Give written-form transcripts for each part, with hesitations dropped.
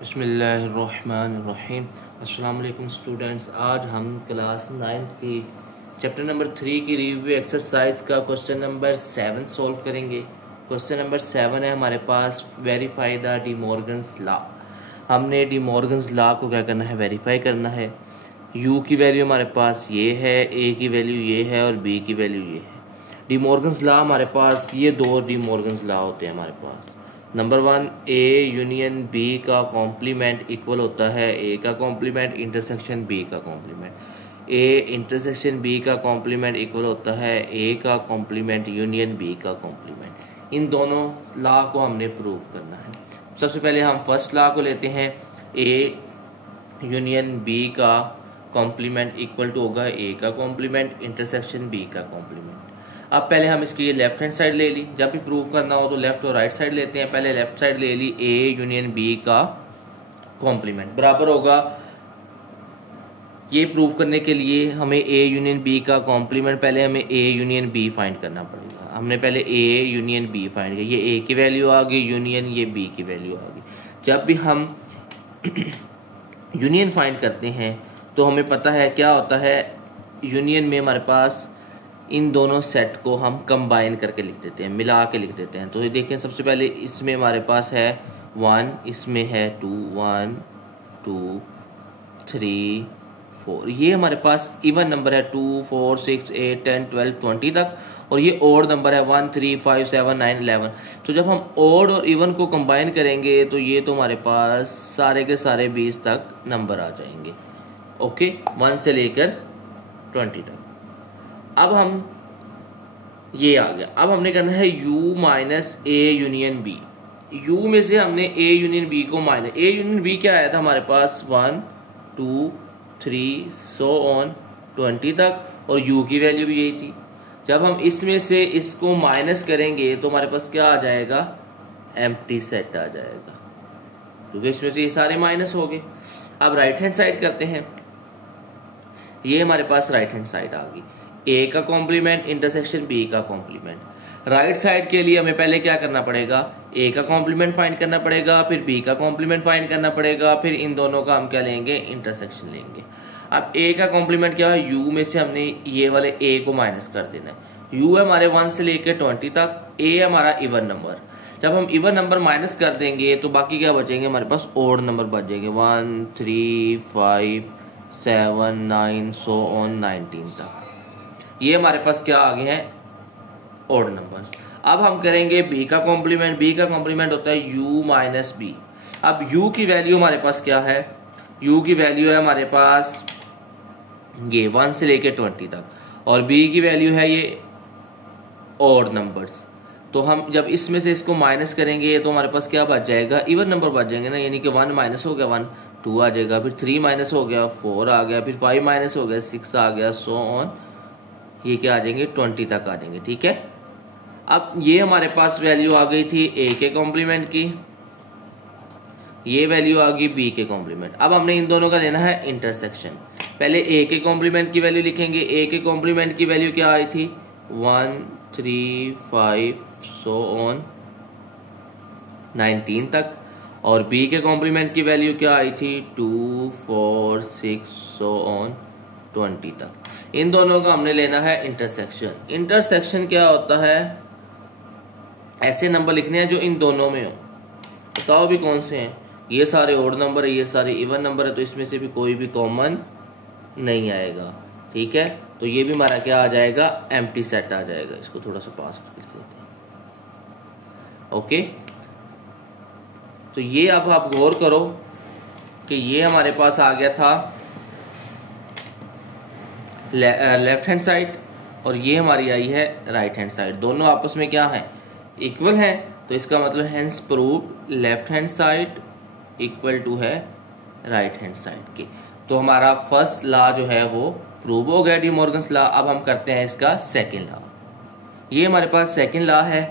बिस्मिल्लाहिर्रहमानिर्रहीम। अस्सलाम वालेकुम स्टूडेंट्स, आज हम क्लास 9 की चैप्टर नंबर 3 की रिव्यू एक्सरसाइज का क्वेश्चन नंबर 7 सॉल्व करेंगे। क्वेश्चन नंबर 7 है हमारे पास, verify the De Morgan's law. हमने डी मॉर्गन्स लॉ को क्या करना है, वेरीफाई करना है। यू की वैल्यू हमारे पास ये है, ए की वैल्यू ये है और बी की वैल्यू ये है। डी मॉर्गन्स लॉ हमारे पास ये दो डी मॉर्गन्स लॉ होते हैं हमारे पास। नंबर 1, ए यूनियन बी का कॉम्प्लीमेंट इक्वल होता है ए का कॉम्प्लीमेंट इंटरसेक्शन बी का कॉम्प्लीमेंट। ए इंटरसेक्शन बी का कॉम्प्लीमेंट इक्वल होता है ए का कॉम्प्लीमेंट यूनियन बी का कॉम्प्लीमेंट। इन दोनों लॉ को हमने प्रूव करना है। सबसे पहले हम फर्स्ट लॉ को लेते हैं, ए यूनियन बी का कॉम्प्लीमेंट इक्वल टू होगा ए का कॉम्प्लीमेंट इंटरसेक्शन बी का कॉम्प्लीमेंट। अब पहले हम इसकी ये लेफ्ट हैंड साइड ले ली, जब भी प्रूव करना हो तो लेफ्ट और राइट साइड लेते हैं। पहले लेफ्ट साइड ले ली, ए यूनियन बी का कॉम्प्लीमेंट बराबर होगा, ये प्रूव करने के लिए हमें ए यूनियन बी का कॉम्प्लीमेंट, पहले हमें ए यूनियन बी फाइंड करना पड़ेगा। हमने पहले ए यूनियन बी फाइंड किया, ये ए की वैल्यू आ गई, यूनियन ये बी की वैल्यू आ गई। जब भी हम यूनियन फाइंड करते हैं तो हमें पता है क्या होता है, यूनियन में हमारे पास इन दोनों सेट को हम कंबाइन करके लिख देते हैं, मिला के लिख देते हैं। तो ये देखें, सबसे पहले इसमें हमारे पास है 1, इसमें है 2, 1 2 3 4, ये हमारे पास इवन नंबर है 2 4 6 8 10 12 20 तक, और ये ओड नंबर है 1 3 5 7 9 11। तो जब हम ओड और इवन को कंबाइन करेंगे तो ये तो हमारे पास सारे के सारे 20 तक नंबर आ जाएंगे। ओके, 1 से लेकर 20 तक। अब हम ये आ गया, अब हमने करना है u minus A union B. u में से हमने a यूनियन b को माइनस, a यूनियन b क्या आया था हमारे पास 1 2 3 सो ऑन 20 तक, और u की वैल्यू भी यही थी। जब हम इसमें से इसको माइनस करेंगे तो हमारे पास क्या आ जाएगा, एम्प्टी सेट आ जाएगा, क्योंकि इसमें से ये सारे माइनस हो गए। अब राइट हैंड साइड करते हैं, ये हमारे पास राइट हैंड साइड आ गई, ए का कॉम्प्लीमेंट इंटरसेक्शन बी का कॉम्प्लीमेंट। राइट साइड के लिए हमें पहले क्या करना पड़ेगा, ए का कॉम्प्लीमेंट फाइंड करना पड़ेगा, फिर बी का कॉम्प्लीमेंट फाइंड करना पड़ेगा, फिर इन दोनों का हम क्या लेंगे, इंटरसेक्शन लेंगे। अब ए का कॉम्प्लीमेंट क्या है, यू में से हमने ये वाले ए को माइनस कर देना है। यू है हमारे 1 से लेकर 20 तक, ए हमारा इवन नंबर। जब हम इवन नंबर माइनस कर देंगे तो बाकी क्या बचेंगे, हमारे पास ओड नंबर बच जाएंगे, 1 3 5 7 9 सो ऑन 19 तक। ये हमारे पास क्या आ गए हैं, ओड नंबर। अब हम करेंगे बी का कॉम्प्लीमेंट। बी का कॉम्प्लीमेंट होता है u माइनस बी। अब u की वैल्यू हमारे पास क्या है, u की वैल्यू है हमारे पास ये 1 से लेके 20 तक, और b की वैल्यू है ये ओड नंबर्स। तो हम जब इसमें से इसको माइनस करेंगे तो हमारे पास क्या बच जाएगा, इवन नंबर बच जाएंगे ना, यानी कि 1 माइनस हो गया 1 2 आ जाएगा, फिर 3 माइनस हो गया 4 आ गया, फिर 5 माइनस हो गया 6 आ गया, सो ऑन, ये क्या आ जाएंगे 20 तक आ जाएंगे। ठीक है, अब ये हमारे पास वैल्यू आ गई थी ए के कॉम्प्लीमेंट की, ये वैल्यू आ गई बी के कॉम्प्लीमेंट। अब हमने इन दोनों का लेना है इंटरसेक्शन। पहले ए के कॉम्प्लीमेंट की वैल्यू लिखेंगे, ए के कॉम्प्लीमेंट की वैल्यू क्या आई थी 1 3 5 सो ऑन 19 तक, और बी के कॉम्प्लीमेंट की वैल्यू क्या आई थी 2 4 6 सो ऑन 20 तक। इन दोनों का हमने लेना है इंटरसेक्शन। इंटरसेक्शन क्या होता है, ऐसे नंबर लिखने हैं जो इन दोनों में हो। बताओ भी कौन से हैं, ये सारे ओड नंबर है, ये सारे इवन नंबर है, तो इसमें से भी कोई भी कॉमन नहीं आएगा। ठीक है, तो ये भी हमारा क्या आ जाएगा, एम्प्टी सेट आ जाएगा। इसको थोड़ा सा पास करके लिख देते हैं। ओके, तो ये अब आप गौर करो कि ये हमारे पास आ गया था लेफ्ट हैंड साइड, और ये हमारी आई है राइट हैंड साइड। दोनों आपस में क्या है, इक्वल है, तो इसका मतलब hence prove left hand side equal to है राइट हैंड साइड के। तो हमारा फर्स्ट लॉ जो है वो प्रूव हो गया, डी मॉर्गन्स लॉ। अब हम करते हैं इसका सेकेंड लॉ। ये हमारे पास सेकेंड लॉ है,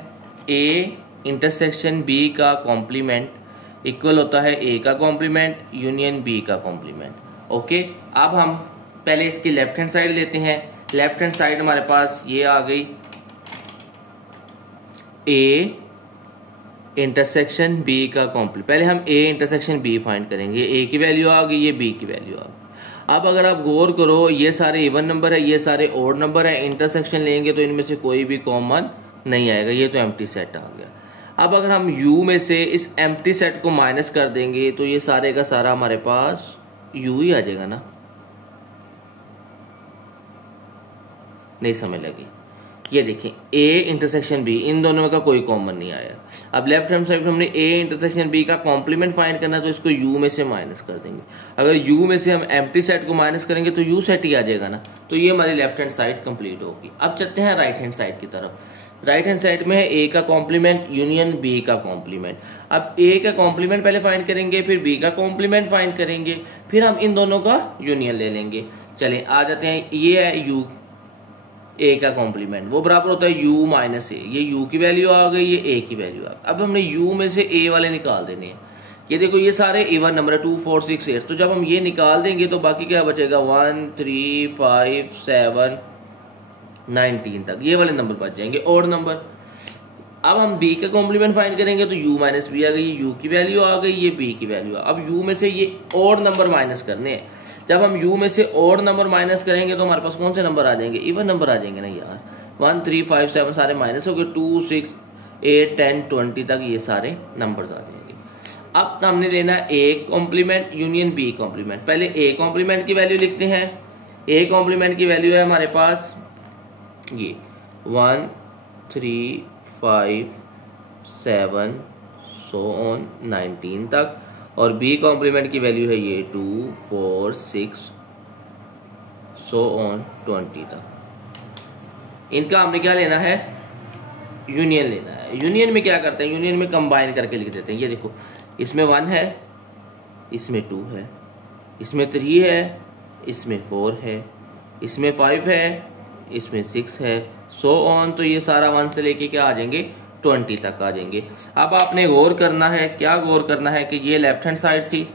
ए इंटरसेक्शन बी का कॉम्प्लीमेंट इक्वल होता है ए का कॉम्प्लीमेंट यूनियन बी का कॉम्प्लीमेंट। ओके, अब हम पहले इसकी लेफ्ट हैंड साइड लेते हैं। लेफ्ट हैंड साइड हमारे पास ये आ गई, इंटरसेक्शन बी का कॉम्प्लीमेंट। पहले हम ए इंटरसेक्शन बी फाइंड करेंगे। ए की वैल्यू आ गई, ये बी की वैल्यू आ गई। अब अगर आप गौर करो, ये सारे इवन नंबर है, ये सारे ओड नंबर है, इंटरसेक्शन लेंगे तो इनमें से कोई भी कॉमन नहीं आएगा, ये तो एम्प्टी सेट आ गया। अब अगर हम U में से इस एम्प्टी सेट को माइनस कर देंगे तो ये सारे का सारा हमारे पास U ही आ जाएगा ना। नहीं समझ लगी? ये देखिए A इंटरसेक्शन B, इन दोनों में का कोई कॉमन नहीं आया। अब लेफ्ट हैंड साइड हमने A इंटरसेक्शन B का कॉम्प्लीमेंट फाइंड करना, तो इसको U में से माइनस कर देंगे। अगर U में से हम एम्प्टी सेट को माइनस करेंगे तो U सेट ही आ जाएगा ना। तो ये हमारी लेफ्ट हैंड साइड कंप्लीट होगी। अब चलते हैं राइट हैंड साइड की तरफ। राइट हैंड साइड में है A का कॉम्प्लीमेंट यूनियन B का कॉम्प्लीमेंट। अब A का कॉम्प्लीमेंट पहले फाइंड करेंगे, फिर B का कॉम्प्लीमेंट फाइंड करेंगे, फिर हम इन दोनों का यूनियन ले लेंगे। चलिए आ जाते हैं, ये है U A का कॉम्प्लीमेंट, वो बराबर होता है U माइनस A। ये U की वैल्यू आ गई, ये A की वैल्यू आ गई। अब हमने U में से A वाले निकाल देने हैं। ये देखो ये सारे इवन नंबर है 2 4 6 8। तो जब हम ये निकाल देंगे तो बाकी क्या बचेगा 1 3 5 7 19 तक, ये वाले नंबर बच जाएंगे ओड नंबर। अब हम B का कॉम्प्लीमेंट फाइंड करेंगे तो U माइनस B आ गई, U की वैल्यू आ गई, ये B की वैल्यू आ। अब U में से ये ओड नंबर माइनस करने हैं। जब हम U में से ओड नंबर माइनस करेंगे तो हमारे पास कौन से नंबर आ जाएंगे, इवन नंबर आ जाएंगे ना यार। 1 3 5 7 सारे माइनस हो गए, 2 6 8 10 20 तक ये सारे नंबर्स आ जाएंगे। अब हमने लेना है A complement union B complement. पहले A कॉम्प्लीमेंट की वैल्यू लिखते हैं। A कॉम्प्लीमेंट की वैल्यू है हमारे पास ये 1 3 5 7 सो ऑन 19 तक, और B कॉम्प्लीमेंट की वैल्यू है ये 2 4 6 सो ऑन 20 तक। इनका हमने क्या लेना है, यूनियन लेना है। यूनियन में क्या करते हैं, यूनियन में कंबाइन करके लिख देते हैं। ये देखो इसमें 1 है, इसमें 2 है, इसमें 3 है, इसमें 4 है, इसमें 5 है, इसमें 6 है, सो ऑन। तो ये सारा 1 से लेके क्या आ जाएंगे 20 तक आ जाएंगे। अब आपने गौर करना है, क्या गौर करना है कि ये लेफ्ट हैंड साइड थी,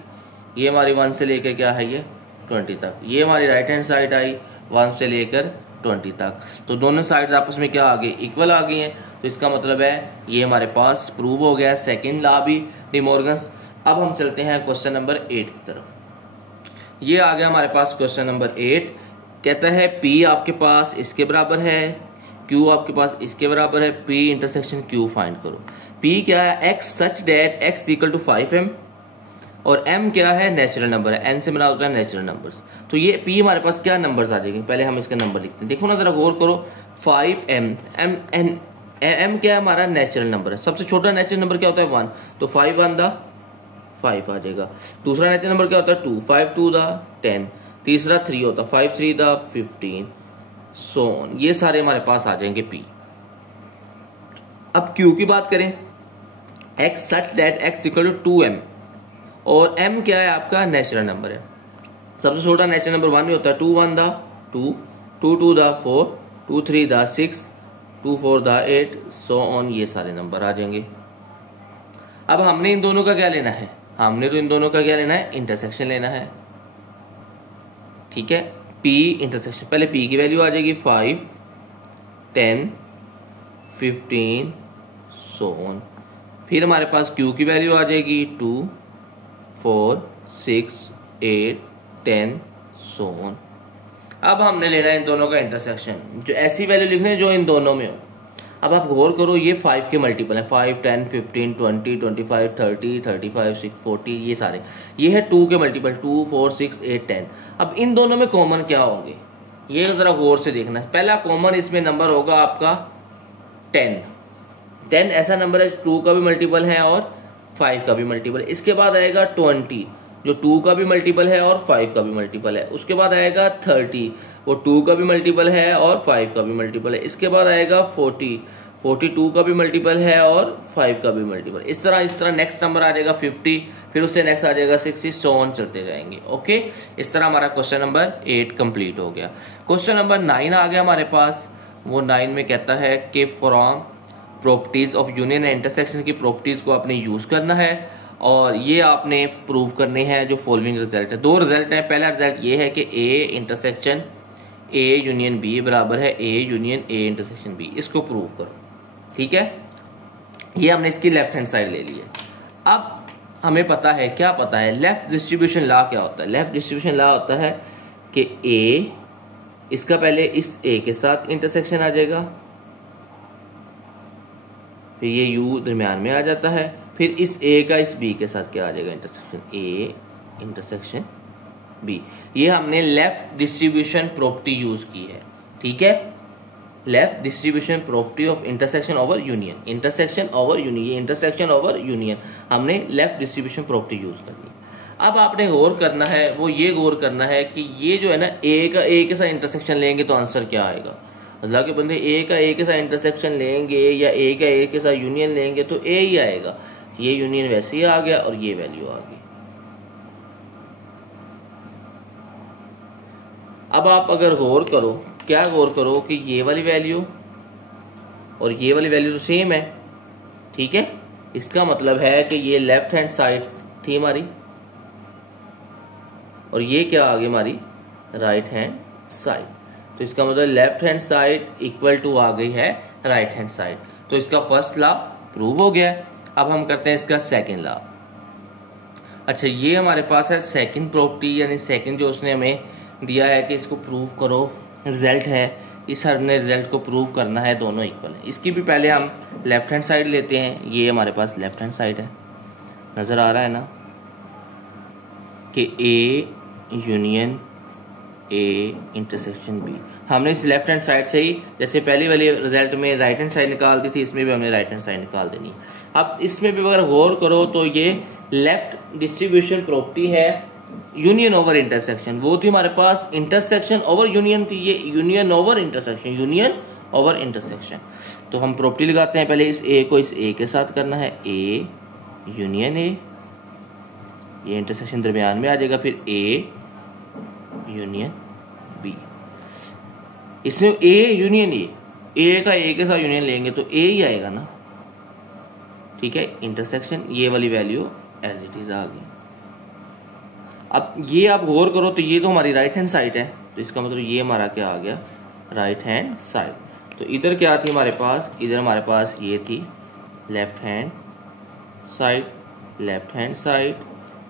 ये हमारी 1 से लेकर क्या है ये 20 तक। ये हमारी राइट हैंड साइड आई 1 से लेकर 20 तक। तो दोनों साइड आपस में क्या आ गई, इक्वल आ गई हैं। तो इसका मतलब है ये हमारे पास प्रूव हो गया सेकेंड लॉ भी डी मॉर्गन्स। अब हम चलते हैं क्वेश्चन नंबर 8 की तरफ। ये आ गया हमारे पास क्वेश्चन नंबर 8। कहता है P आपके पास इसके बराबर है, Q आपके पास इसके बराबर है, P इंटरसेक्शन Q फाइंड करो। P क्या है, X such that X equal to 5M, और M क्या है, नेचुरल नंबर है, N से बना होता है नेचुरल नंबर्स। तो ये P हमारे पास क्या नंबर्स आ जाएंगे, पहले हम इसका नंबर लिखते हैं। देखो ना जरा गौर करो, 5M M क्या है हमारा नेचुरल नंबर है। सबसे छोटा नेचुरल नंबर क्या होता है 1, तो 5 1 द 5 आ जाएगा। दूसरा नेचुरल नंबर क्या होता है 2, 5 2 द 10, तीसरा 3 होता है 5 3 द 15, सो ऑन। ये सारे हमारे पास आ जाएंगे P। अब Q की बात करें, X such that X equal to 2M, और M क्या है आपका नेचुरल नंबर है। सबसे छोटा नेचुरल नंबर 1 ही होता है, 2 1 the 2, 2 2 the 4, 2 3 the 6, 2 4 the 8, so on. ये सारे नंबर आ जाएंगे। अब हमने इन दोनों का क्या लेना है, हमने तो इन दोनों का क्या लेना है, इंटरसेक्शन लेना है। ठीक है, P इंटरसेक्शन, पहले P की वैल्यू आ जाएगी 5 10 15 सो ऑन। फिर हमारे पास Q की वैल्यू आ जाएगी 2 4 6 8 10 सो ऑन। अब हमने लेना है इन दोनों का इंटरसेक्शन, जो ऐसी वैल्यू लिखने हैं जो इन दोनों में हो। अब आप गौर करो, ये 5 के मल्टीपल है, 5 10 15 20 25 30 35 6 40, ये सारे। ये है 2 के मल्टीपल, 2 4 6 8 10। अब इन दोनों में कॉमन क्या होंगे, ये जरा गौर से देखना है। पहला कॉमन इसमें नंबर होगा आपका 10। 10 ऐसा नंबर है 2 का भी मल्टीपल है और 5 का भी मल्टीपल है। इसके बाद आएगा 20, जो 2 का भी मल्टीपल है और 5 का भी मल्टीपल है। उसके बाद आएगा 30, वो 2 का भी मल्टीपल है और 5 का भी मल्टीपल है। इसके बाद आएगा 40, 42 का भी मल्टीपल है और 5 का भी मल्टीपल। इस तरह नेक्स्ट नंबर आ जाएगा 50, फिर उससे नेक्स्ट आ जाएगा 60, सो ऑन चलते जाएंगे। ओके, इस तरह हमारा क्वेश्चन नंबर 8 कंप्लीट हो गया। क्वेश्चन नंबर 9 आ गया हमारे पास। वो 9 में कहता है कि from properties of union and intersection की प्रॉपर्टीज को आपने यूज करना है, और ये आपने प्रूव करने हैं। जो फॉलोइंग रिजल्ट है, 2 रिजल्ट है। पहला रिजल्ट ये है कि A intersection A union B बराबर है A union A intersection B, इसको प्रूव करो। ठीक है, ये हमने इसकी लेफ्ट हैंड साइड ले ली है। अब हमें पता है, क्या पता है, लेफ्ट डिस्ट्रीब्यूशन लॉ क्या होता है। लेफ्ट डिस्ट्रीब्यूशन लॉ होता है कि ए, इसका पहले इस ए के साथ इंटरसेक्शन आ जाएगा, फिर ये यू दरमियान में आ जाता है, फिर इस ए का इस बी के साथ क्या आ जाएगा, इंटरसेक्शन ए इंटरसेक्शन बी। ये हमने लेफ्ट डिस्ट्रीब्यूशन प्रॉपर्टी यूज की है, ठीक है। Left distribution property of intersection over union, intersection over union, ये इंटरसेक्शन ओवर यूनियन हमने लेफ्ट डिस्ट्रीब्यूशन प्रॉपर्टी यूज कर ली। अब आपने गौर करना है, वो ये गौर करना है कि ये जो है ना, ए का ए के साथ इंटरसेक्शन लेंगे तो आंसर क्या आएगा। अल्लाह के बंदे, ए का ए के साथ इंटरसेक्शन लेंगे या ए का ए के साथ यूनियन लेंगे तो ए ही आएगा। ये यूनियन वैसे ही आ गया और ये वैल्यू आ गई। अब आप अगर गौर करो, क्या गौर करो कि ये वाली वैल्यू और ये वाली वैल्यू तो सेम है, ठीक है। इसका मतलब है कि ये लेफ्ट हैंड साइड थी हमारी और ये क्या आ गई हमारी राइट हैंड साइड। तो इसका मतलब left hand side equal to आ गई है राइट हैंड साइड। तो इसका फर्स्ट लॉ प्रूव हो गया। अब हम करते हैं इसका सेकंड लॉ। अच्छा, ये हमारे पास है सेकंड प्रॉपर्टी, यानी सेकंड जो उसने हमें दिया है कि इसको प्रूव करो, रिजल्ट है, इस हर ने रिजल्ट को प्रूव करना है, दोनों इक्वल है। इसकी भी पहले हम लेफ्ट हैंड साइड लेते हैं। ये हमारे पास लेफ्ट हैंड साइड है, नजर आ रहा है ना, कि A union A intersection B. हमने इस लेफ्ट हैंड साइड से ही, जैसे पहली वाली रिजल्ट में राइट हैंड साइड निकाल दी थी, इसमें भी हमने राइट हैंड साइड निकाल देनी। अब इसमें भी अगर गौर करो तो ये लेफ्ट डिस्ट्रीब्यूशन प्रॉपर्टी है यूनियन ओवर इंटरसेक्शन। वो थी हमारे पास इंटरसेक्शन ओवर यूनियन थी, ये union over intersection, union over intersection. तो हम प्रॉपर्टी लगाते हैं, पहले इस ए को इस ए के साथ करना है, ए यूनियन ए, ये इंटरसेक्शन दरमियान में आ जाएगा, फिर ए यूनियन बी। इसमें ए यूनियन ए का ए के साथ यूनियन लेंगे तो ए ही आएगा ना, ठीक है। इंटरसेक्शन, ये वाली वैल्यू एज इट इज आ गई। अब ये आप गौर करो तो ये तो हमारी राइट हैंड साइड है, तो इसका मतलब ये हमारा क्या आ गया, राइट हैंड साइड। तो इधर क्या थी हमारे पास, इधर हमारे पास ये थी left hand side, left hand side,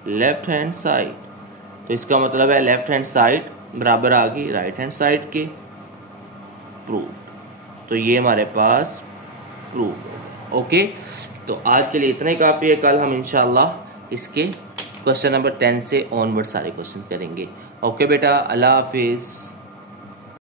left hand side. तो इसका मतलब है लेफ्ट हैंड साइड बराबर आ गई राइट हैंड साइड के, प्रूव्ड। तो ये हमारे पास प्रूव। ओके, तो आज के लिए इतना ही काफी है। कल हम इंशाल्लाह इसके क्वेश्चन नंबर 10 से ऑनवर्ड सारे क्वेश्चन करेंगे। ओके बेटा, अल्लाह हाफिज।